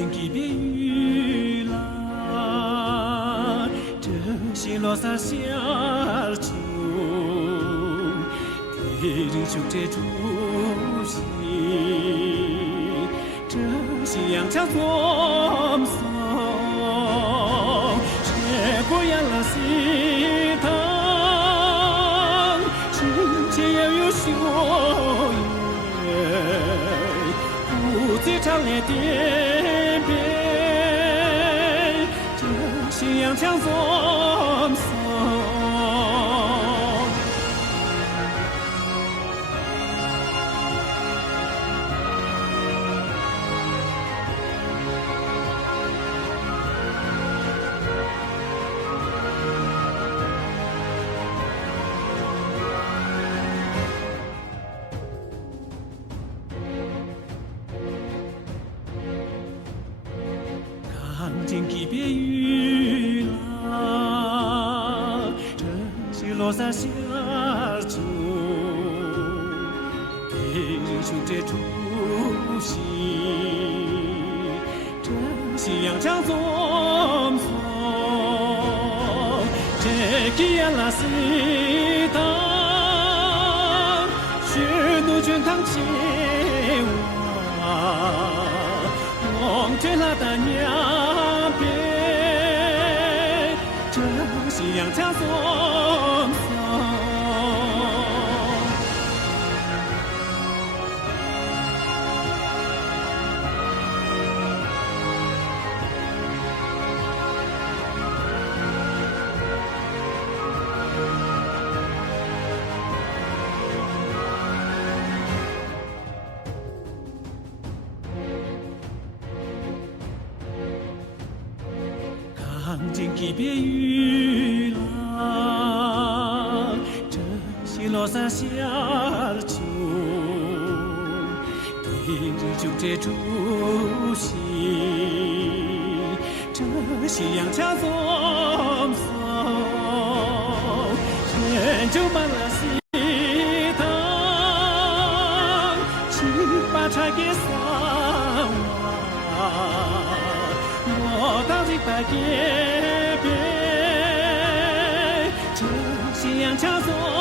天给别雨啦，这些罗萨小酒，别人就这出戏，这些洋枪总送，这不样了西汤，亲切要有修业。不再长烈颠沛，这些洋枪总送。看见给别雨啦，这些罗萨小酒，别人就这出戏，这些洋枪总送，这给俺拉西当，血怒全堂前往。望见了的娘别，这些洋枪总送。看见给别雨啦，这些罗萨小酒，别人就这出戏，这些洋枪总送，人就满了西汤，七八柴给撒网。我当一百遍，这些洋枪总。